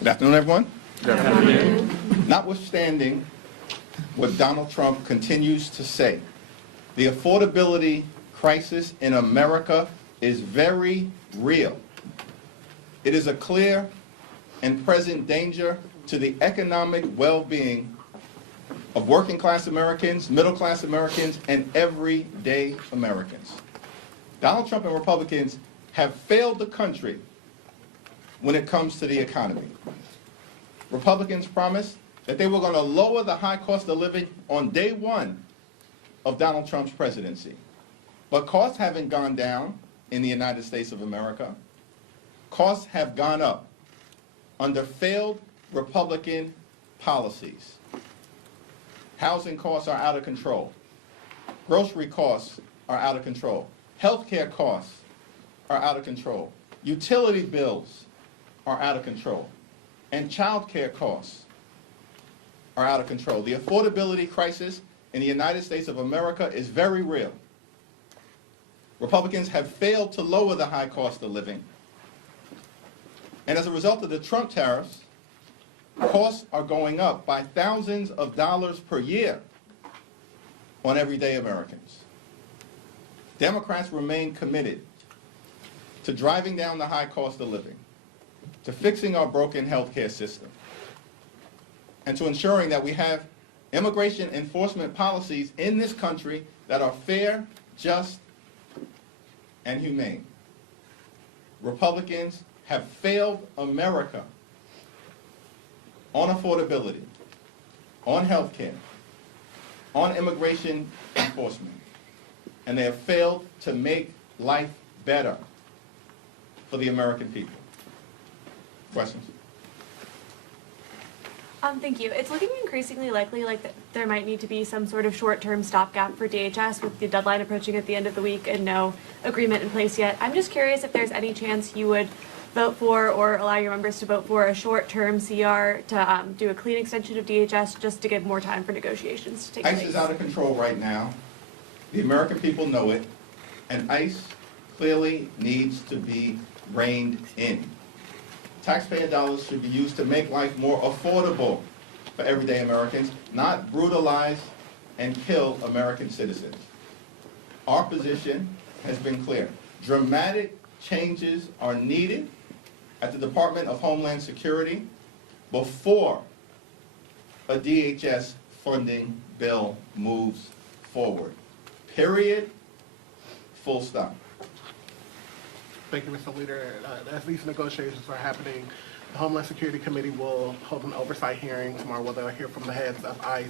Good afternoon, everyone. Good afternoon. Notwithstanding what Donald Trump continues to say, the affordability crisis in America is very real. It is a clear and present danger to the economic well-being of working-class Americans, middle-class Americans, and everyday Americans. Donald Trump and Republicans have failed the country when it comes to the economy. Republicans promised that they were going to lower the high cost of living on day one of Donald Trump's presidency. But costs haven't gone down in the United States of America. Costs have gone up under failed Republican policies. Housing costs are out of control. Grocery costs are out of control. Healthcare costs are out of control. Utility bills are out of control. And child care costs are out of control. The affordability crisis in the United States of America is very real. Republicans have failed to lower the high cost of living. And as a result of the Trump tariffs, costs are going up by thousands of dollars per year on everyday Americans. Democrats remain committed to driving down the high cost of living, to fixing our broken healthcare system, and to ensuring that we have immigration enforcement policies in this country that are fair, just, and humane. Republicans have failed America on affordability, on healthcare, on immigration enforcement, and they have failed to make life better for the American people. Questions? Thank you. It's looking increasingly likely that there might need to be some sort of short-term stopgap for DHS with the deadline approaching at the end of the week and no agreement in place yet. I'm just curious if there's any chance you would vote for or allow your members to vote for a short-term CR to do a clean extension of DHS just to give more time for negotiations to take place. ICE is out of control right now. The American people know it, and ICE clearly needs to be reined in. Taxpayer dollars should be used to make life more affordable for everyday Americans, not brutalize and kill American citizens. Our position has been clear. Dramatic changes are needed at the Department of Homeland Security before a DHS funding bill moves forward. Period. Full stop. Thank you, Mr. Leader. As these negotiations are happening, the Homeland Security Committee will hold an oversight hearing tomorrow where they'll hear from the heads of ICE,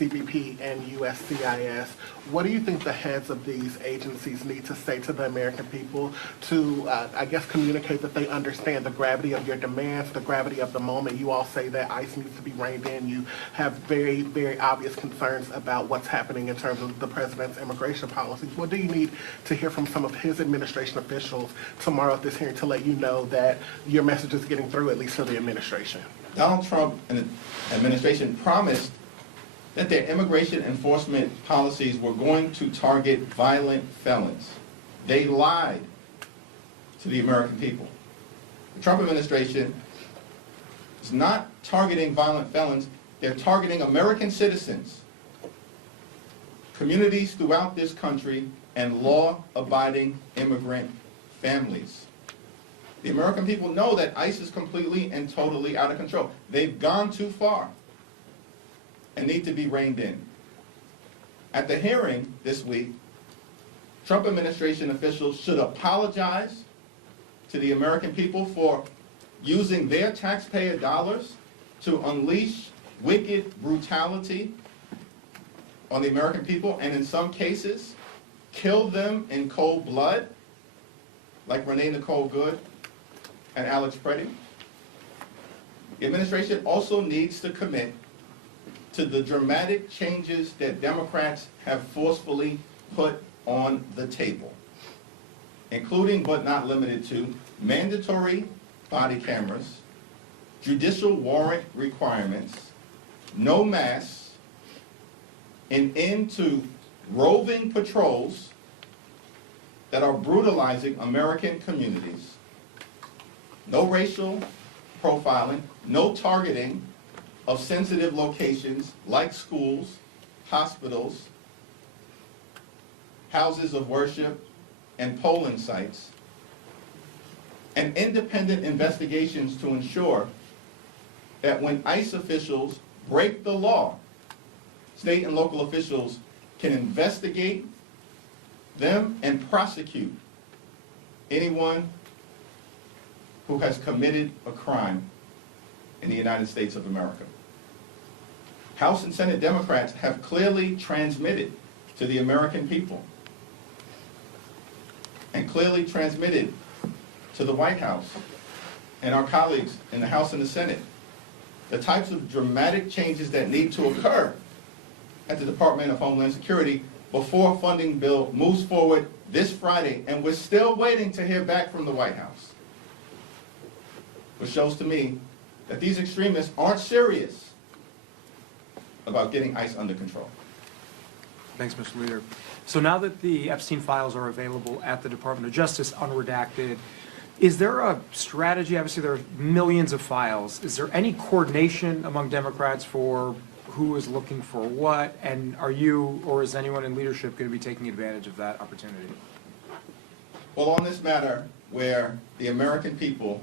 CBP, and USCIS. What do you think the heads of these agencies need to say to the American people to, I guess, communicate that they understand the gravity of your demands, the gravity of the moment? You all say that ICE needs to be reined in. You have very, very obvious concerns about what's happening in terms of the president's immigration policies. What do you need to hear from some of his administration officials tomorrow at this hearing to let you know that your message is getting through, at least to the administration? Donald Trump and the administration promised that their immigration enforcement policies were going to target violent felons. They lied to the American people. The Trump administration is not targeting violent felons, they're targeting American citizens, communities throughout this country, and law-abiding immigrant families. The American people know that ICE is completely and totally out of control. They've gone too far and need to be reined in. At the hearing this week, Trump administration officials should apologize to the American people for using their taxpayer dollars to unleash wicked brutality on the American people, and in some cases, kill them in cold blood, like Renee Nicole Good and Alex Preddy. The administration also needs to commit to the dramatic changes that Democrats have forcefully put on the table, including but not limited to mandatory body cameras, judicial warrant requirements, no masks, an end to roving patrols that are brutalizing American communities, no racial profiling, no targeting of sensitive locations like schools, hospitals, houses of worship, and polling sites, and independent investigations to ensure that when ICE officials break the law, state and local officials can investigate them and prosecute anyone who has committed a crime in the United States of America. House and Senate Democrats have clearly transmitted to the American people and clearly transmitted to the White House and our colleagues in the House and the Senate the types of dramatic changes that need to occur at the Department of Homeland Security before a funding bill moves forward this Friday, and we're still waiting to hear back from the White House. Which shows to me that these extremists aren't serious about getting ICE under control. Thanks, Mr. Leader. So now that the Epstein files are available at the Department of Justice, unredacted, is there a strategy? Obviously, there are millions of files. Is there any coordination among Democrats for who is looking for what? And are you, or is anyone in leadership going to be taking advantage of that opportunity? Well, on this matter, where the American people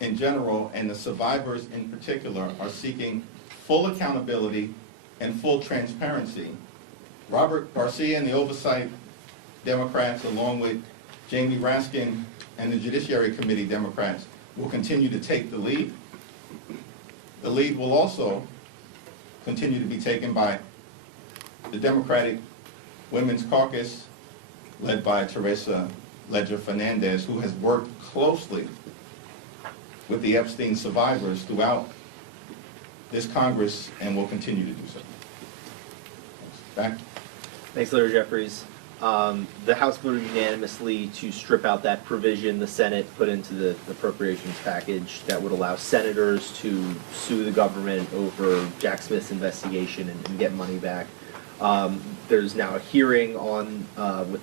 in general and the survivors in particular are seeking full accountability and full transparency, Robert Garcia and the Oversight Democrats, along with Jamie Raskin and the Judiciary Committee Democrats, will continue to take the lead. The lead will also continue to be taken by the Democratic Women's Caucus, led by Teresa Ledger Fernandez, who has worked closely with the Epstein survivors throughout this Congress and will continue to do so. Back. Thanks, Leader Jeffries. The House voted unanimously to strip out that provision the Senate put into the appropriations package that would allow senators to sue the government over Jack Smith's investigation and get money back. There's now a hearing on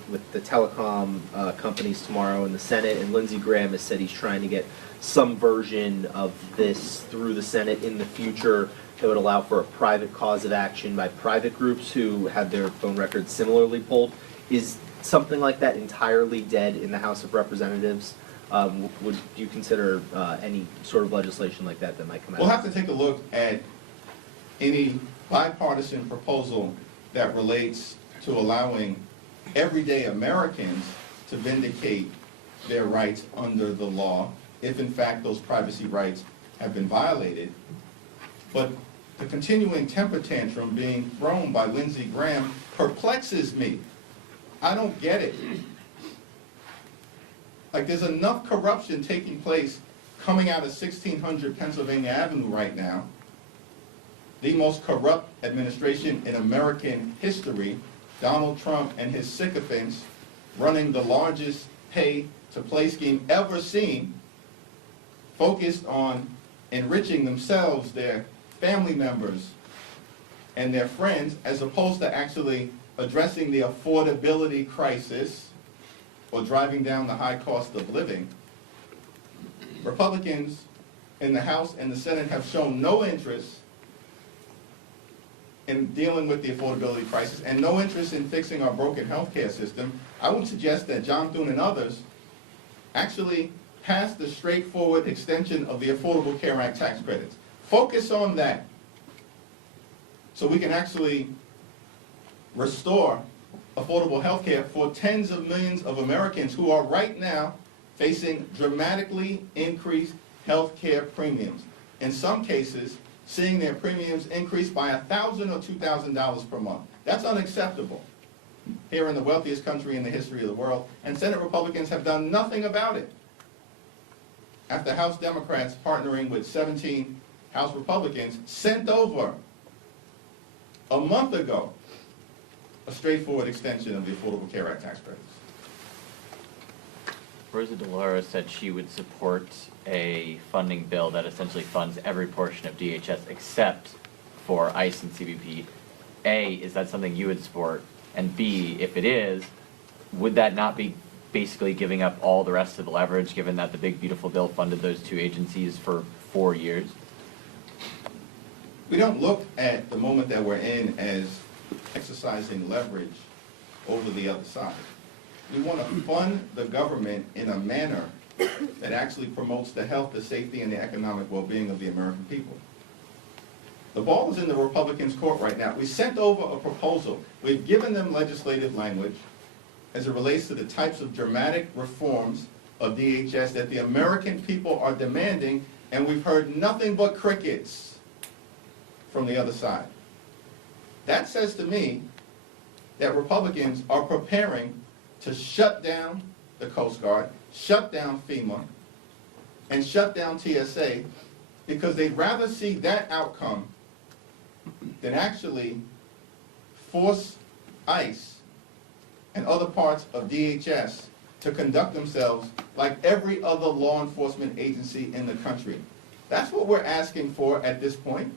with the telecom companies tomorrow in the Senate, and Lindsey Graham has said he's trying to get some version of this through the Senate in the future that would allow for a private cause of action by private groups who have their phone records similarly pulled. Is something like that entirely dead in the House of Representatives? Would you consider any sort of legislation like that that might come out? We'll have to take a look at any bipartisan proposal that relates to allowing everyday Americans to vindicate their rights under the law, if in fact those privacy rights have been violated. But the continuing temper tantrum being thrown by Lindsey Graham perplexes me. I don't get it. Like, there's enough corruption taking place coming out of 1600 Pennsylvania Avenue right now, the most corrupt administration in American history, Donald Trump and his sycophants running the largest pay-to-play scheme ever seen, focused on enriching themselves, their family members, and their friends, as opposed to actually addressing the affordability crisis or driving down the high cost of living. Republicans in the House and the Senate have shown no interest in dealing with the affordability crisis and no interest in fixing our broken healthcare system. I would suggest that John Thune and others actually pass the straightforward extension of the Affordable Care Act tax credits. Focus on that so we can actually restore affordable health care for tens of millions of Americans who are right now facing dramatically increased health care premiums. In some cases, seeing their premiums increase by $1,000 or $2,000 per month. That's unacceptable here in the wealthiest country in the history of the world, and Senate Republicans have done nothing about it. After House Democrats partnering with 17 House Republicans sent over a month ago a straightforward extension of the Affordable Care Act tax credits. Rosa DeLauro said she would support a funding bill that essentially funds every portion of DHS except for ICE and CBP. A, is that something you would support? And B, if it is, would that not be basically giving up all the rest of the leverage, given that the big beautiful bill funded those two agencies for 4 years? We don't look at the moment that we're in as exercising leverage over the other side. We want to fund the government in a manner that actually promotes the health, the safety, and the economic well-being of the American people. The ball is in the Republicans' court right now. We sent over a proposal. We've given them legislative language as it relates to the types of dramatic reforms of DHS that the American people are demanding, and we've heard nothing but crickets from the other side. That says to me that Republicans are preparing to shut down the Coast Guard, shut down FEMA, and shut down TSA because they'd rather see that outcome than actually force ICE and other parts of DHS to conduct themselves like every other law enforcement agency in the country. That's what we're asking for at this point.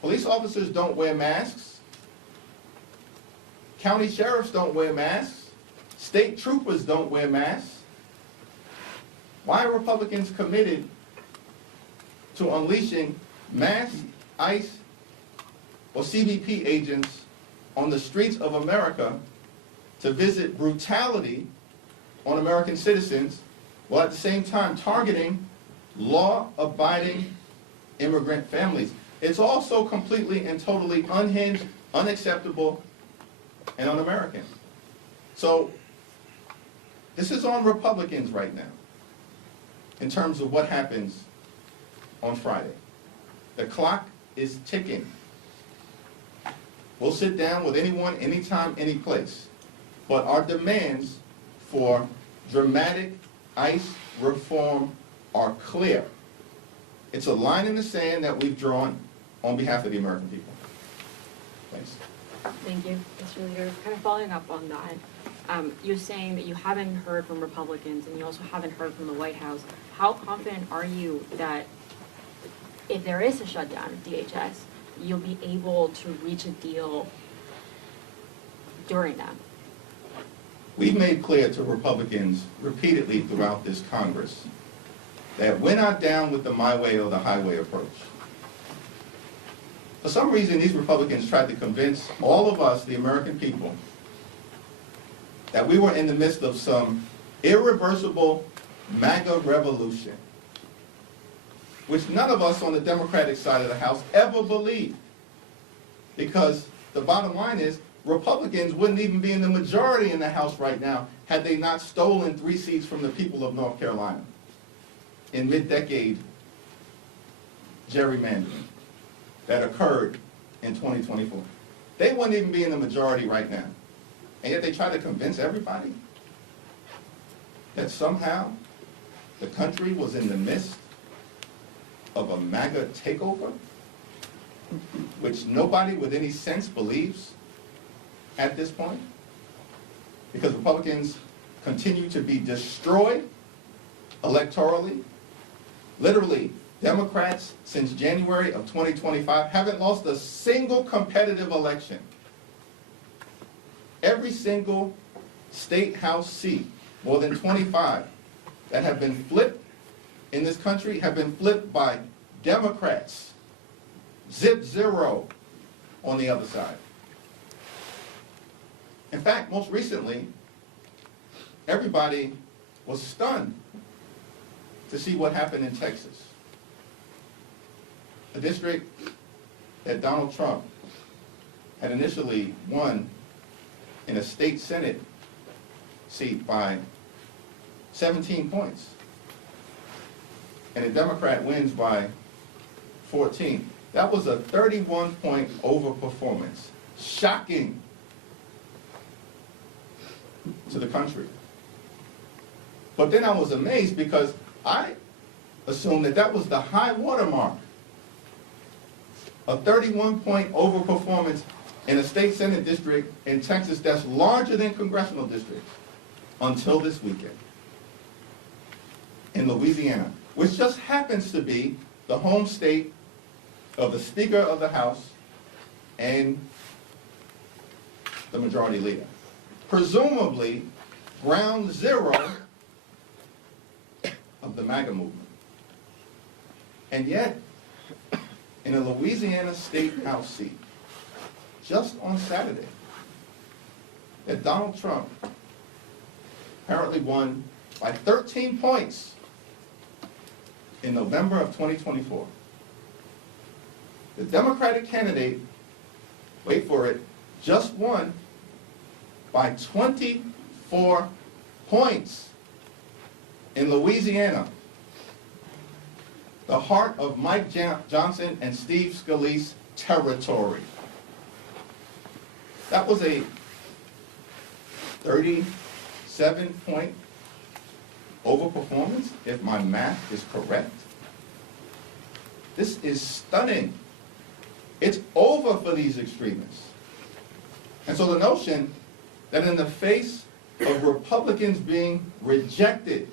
Police officers don't wear masks. County sheriffs don't wear masks. State troopers don't wear masks. Why are Republicans committed to unleashing mass ICE or CBP agents on the streets of America to visit brutality on American citizens while at the same time targeting law-abiding immigrant families? It's all so completely and totally unhinged, unacceptable, and un-American. So this is on Republicans right now in terms of what happens on Friday. The clock is ticking. We'll sit down with anyone, anytime, any place. But our demands for dramatic ICE reform are clear. It's a line in the sand that we've drawn on behalf of the American people. Thanks. Thank you, Mr. Leader. Kind of following up on that, you're saying that you haven't heard from Republicans and you also haven't heard from the White House. How confident are you that if there is a shutdown of DHS, you'll be able to reach a deal during that? We've made clear to Republicans repeatedly throughout this Congress that we're not down with the my way or the highway approach. For some reason, these Republicans tried to convince all of us, the American people, that we were in the midst of some irreversible MAGA revolution, which none of us on the Democratic side of the House ever believed. Because the bottom line is, Republicans wouldn't even be in the majority in the House right now had they not stolen 3 seats from the people of North Carolina in mid-decade gerrymandering that occurred in 2024. They wouldn't even be in the majority right now. And yet they try to convince everybody that somehow the country was in the midst of a MAGA takeover, which nobody with any sense believes at this point, because Republicans continue to be destroyed electorally. Literally, Democrats since January of 2025 haven't lost a single competitive election. Every single state house seat, more than 25, that have been flipped in this country have been flipped by Democrats. Zip zero on the other side. In fact, most recently, everybody was stunned to see what happened in Texas, a district that Donald Trump had initially won in a state Senate seat by 17 points. And a Democrat wins by 14. That was a 31-point overperformance. Shocking to the country. But then I was amazed because I assumed that that was the high watermark. A 31-point overperformance in a state Senate district in Texas that's larger than congressional districts until this weekend in Louisiana, which just happens to be the home state of the Speaker of the House and the Majority Leader. Presumably, ground zero of the MAGA movement. And yet, in a Louisiana State House seat, just on Saturday, that Donald Trump apparently won by 13 points in November of 2024. The Democratic candidate, wait for it, just won by 24 points in Louisiana, the heart of Mike Johnson and Steve Scalise territory. That was a 37-point overperformance, if my math is correct. This is stunning. It's over for these extremists. And so the notion that in the face of Republicans being rejected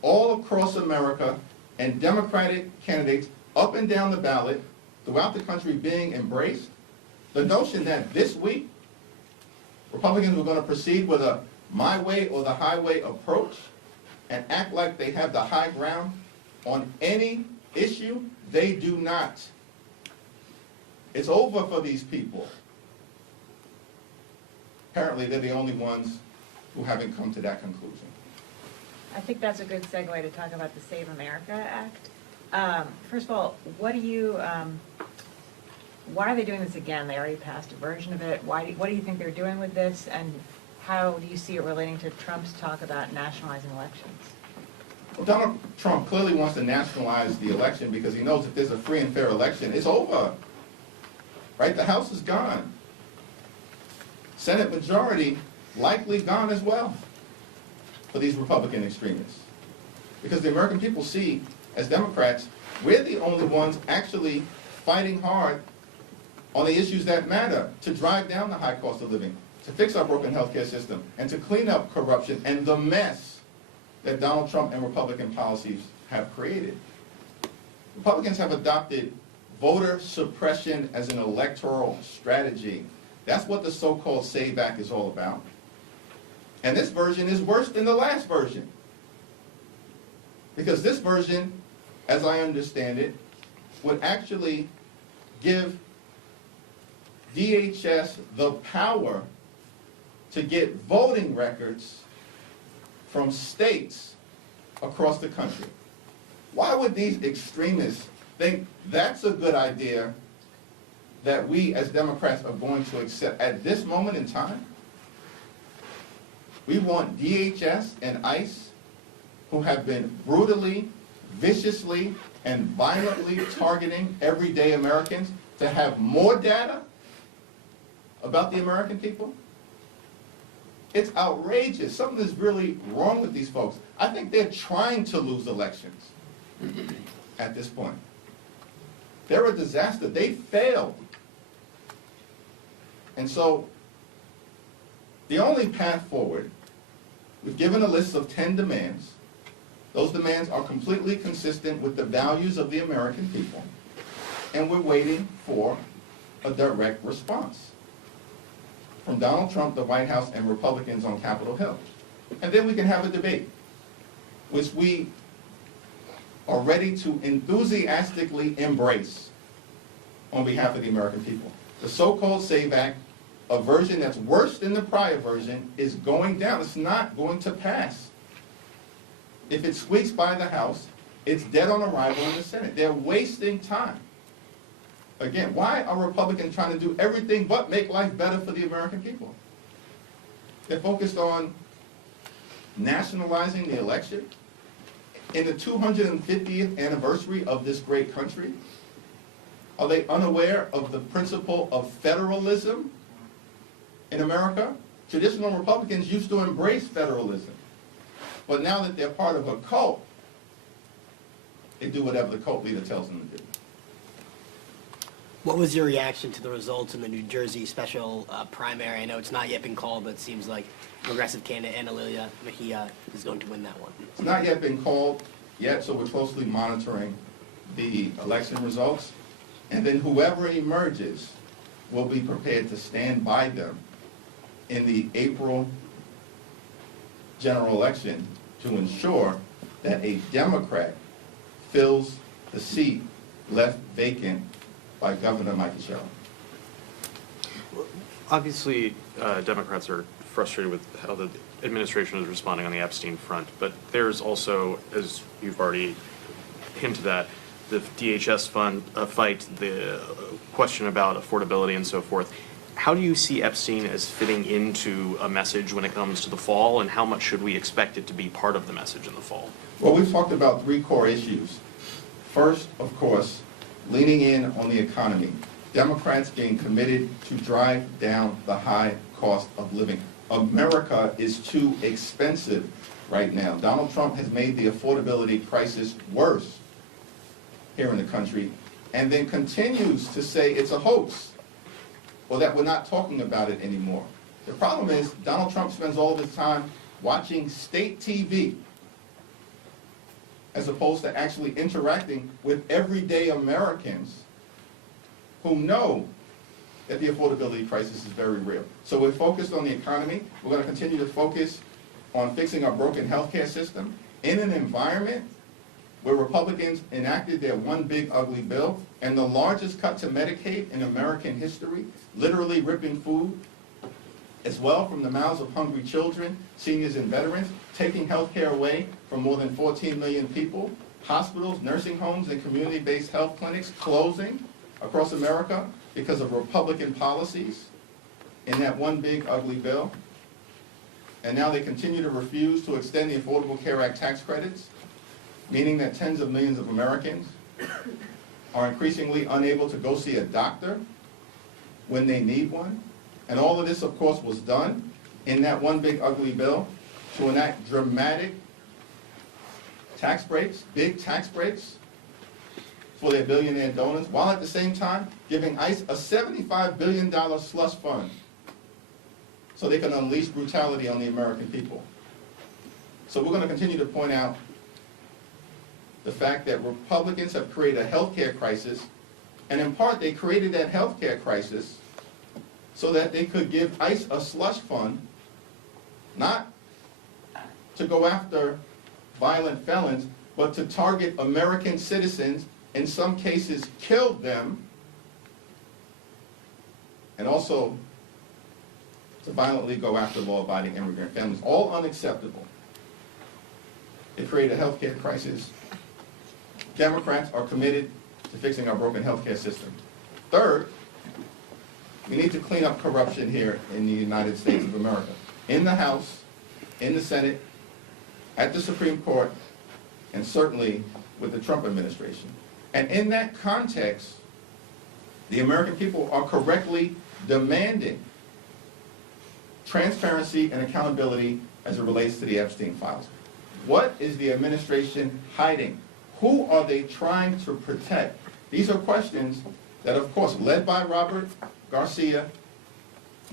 all across America and Democratic candidates up and down the ballot throughout the country being embraced, the notion that this week Republicans were going to proceed with a my way or the highway approach and act like they have the high ground on any issue, they do not. It's over for these people. Apparently, they're the only ones who haven't come to that conclusion. I think that's a good segue to talk about the Save America Act. First of all, what why are they doing this again? They already passed a version of it. What do you think they're doing with this, and how do you see it relating to Trump's talk about nationalizing elections? Well, Donald Trump clearly wants to nationalize the election because he knows if there's a free and fair election, it's over. Right? The House is gone. Senate majority likely gone as well for these Republican extremists. Because the American people see, as Democrats, we're the only ones actually fighting hard on the issues that matter, to drive down the high cost of living, to fix our broken healthcare system, and to clean up corruption and the mess that Donald Trump and Republican policies have created. Republicans have adopted voter suppression as an electoral strategy. That's what the so-called SAVE Act is all about. And this version is worse than the last version. Because this version, as I understand it, would actually give DHS the power to get voting records from states across the country. Why would these extremists think that's a good idea that we as Democrats are going to accept at this moment in time? We want DHS and ICE, who have been brutally, viciously, and violently targeting everyday Americans, to have more data about the American people? It's outrageous. Something is really wrong with these folks. I think they're trying to lose elections at this point. They're a disaster. They failed. And so the only path forward, we've given a list of 10 demands. Those demands are completely consistent with the values of the American people. And we're waiting for a direct response from Donald Trump, the White House, and Republicans on Capitol Hill. And then we can have a debate, which we are ready to enthusiastically embrace on behalf of the American people. The so-called SAVE Act, a version that's worse than the prior version, is going down. It's not going to pass. If it squeaks by the House, it's dead on arrival in the Senate. They're wasting time. Again, why are Republicans trying to do everything but make life better for the American people? They're focused on nationalizing the election in the 250th anniversary of this great country. Are they unaware of the principle of federalism in America? Traditional Republicans used to embrace federalism. But now that they're part of a cult, they do whatever the cult leader tells them to do. What was your reaction to the results in the New Jersey special primary? I know it's not yet been called, but it seems like progressive candidate Ana Lilia Mejia is going to win that one. It's not yet been called yet, so we're closely monitoring the election results. And then whoever emerges will be prepared to stand by them in the April general election to ensure that a Democrat fills the seat left vacant by Governor Michael Sherrill. Obviously, Democrats are frustrated with how the administration is responding on the Epstein front, but there's also, as you've already hinted at, the DHS fight, the question about affordability and so forth. How do you see Epstein as fitting into a message when it comes to the fall, and how much should we expect it to be part of the message in the fall? Well, we've talked about three core issues. First, of course, leaning in on the economy. Democrats being committed to drive down the high cost of living. America is too expensive right now. Donald Trump has made the affordability crisis worse here in the country, and then continues to say it's a hoax, or that we're not talking about it anymore. The problem is Donald Trump spends all of his time watching state TV as opposed to actually interacting with everyday Americans who know that the affordability crisis is very real. So we're focused on the economy. We're going to continue to focus on fixing our broken healthcare system in an environment where Republicans enacted their one big ugly bill and the largest cut to Medicaid in American history, literally ripping food as well from the mouths of hungry children, seniors, and veterans, taking health care away from more than 14 million people, hospitals, nursing homes, and community-based health clinics closing across America because of Republican policies in that one big ugly bill. And now they continue to refuse to extend the Affordable Care Act tax credits, meaning that tens of millions of Americans are increasingly unable to go see a doctor when they need one. And all of this, of course, was done in that one big ugly bill to enact dramatic tax breaks, big tax breaks for their billionaire donors, while at the same time giving ICE a $75 billion slush fund so they can unleash brutality on the American people. So we're going to continue to point out the fact that Republicans have created a health care crisis, and in part they created that health care crisis so that they could give ICE a slush fund, not to go after violent felons, but to target American citizens, in some cases kill them, and also to violently go after law-abiding immigrant families. All unacceptable. They created a health care crisis. Democrats are committed to fixing our broken health care system. Third, we need to clean up corruption here in the United States of America. In the House, in the Senate, at the Supreme Court, and certainly with the Trump administration. And in that context, the American people are correctly demanding transparency and accountability as it relates to the Epstein files. What is the administration hiding? Who are they trying to protect? These are questions that, of course, led by Robert Garcia,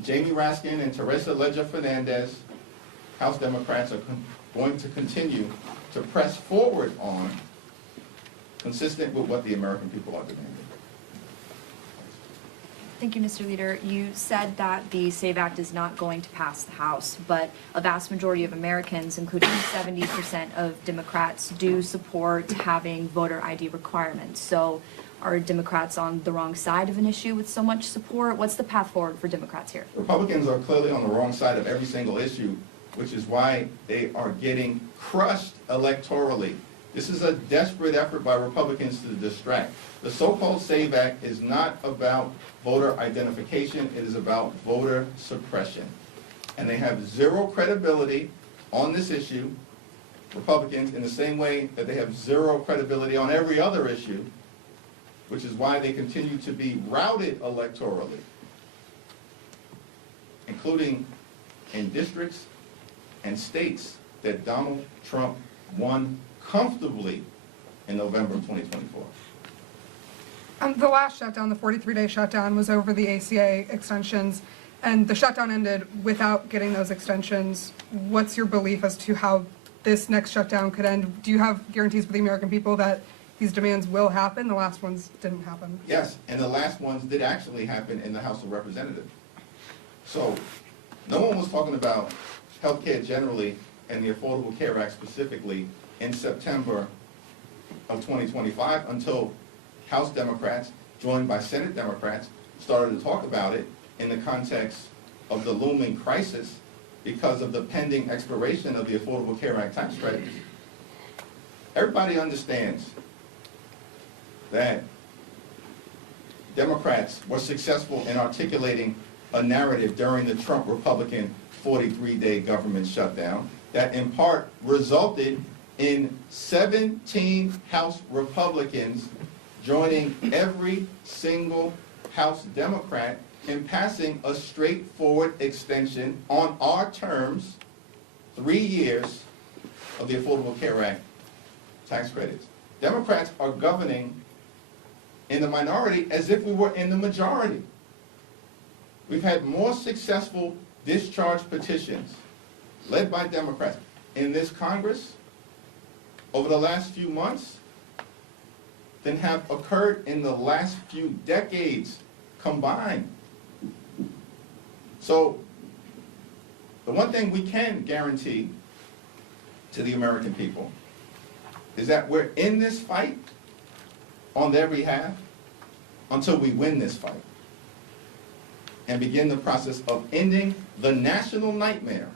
Jamie Raskin, and Teresa Leger Fernandez, House Democrats are going to continue to press forward on, consistent with what the American people are demanding. Thank you, Mr. Leader. You said that the SAVE Act is not going to pass the House, but a vast majority of Americans, including 70% of Democrats, do support having voter ID requirements. So are Democrats on the wrong side of an issue with so much support? What's the path forward for Democrats here? Republicans are clearly on the wrong side of every single issue, which is why they are getting crushed electorally. This is a desperate effort by Republicans to distract. The so-called SAVE Act is not about voter identification, it is about voter suppression. And they have zero credibility on this issue, Republicans, in the same way that they have zero credibility on every other issue, which is why they continue to be routed electorally, including in districts and states that Donald Trump won comfortably in November of 2024. The last shutdown, the 43-day shutdown, was over the ACA extensions, and the shutdown ended without getting those extensions. What's your belief as to how this next shutdown could end? Do you have guarantees for the American people that these demands will happen? The last ones didn't happen. Yes, and the last ones did actually happen in the House of Representatives. So no one was talking about health care generally and the Affordable Care Act specifically in September of 2025 until House Democrats, joined by Senate Democrats, started to talk about it in the context of the looming crisis because of the pending expiration of the Affordable Care Act tax credits. Everybody understands that Democrats were successful in articulating a narrative during the Trump Republican 43-day government shutdown that in part resulted in 17 House Republicans joining every single House Democrat in passing a straightforward extension on our terms, 3 years of the Affordable Care Act tax credits. Democrats are governing in the minority as if we were in the majority. We've had more successful discharge petitions led by Democrats in this Congress over the last few months than have occurred in the last few decades combined. So the one thing we can guarantee to the American people is that we're in this fight on their behalf until we win this fight and begin the process of ending the national nightmare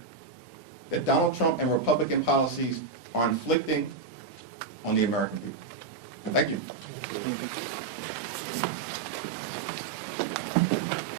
that Donald Trump and Republican policies are inflicting on the American people. Thank you.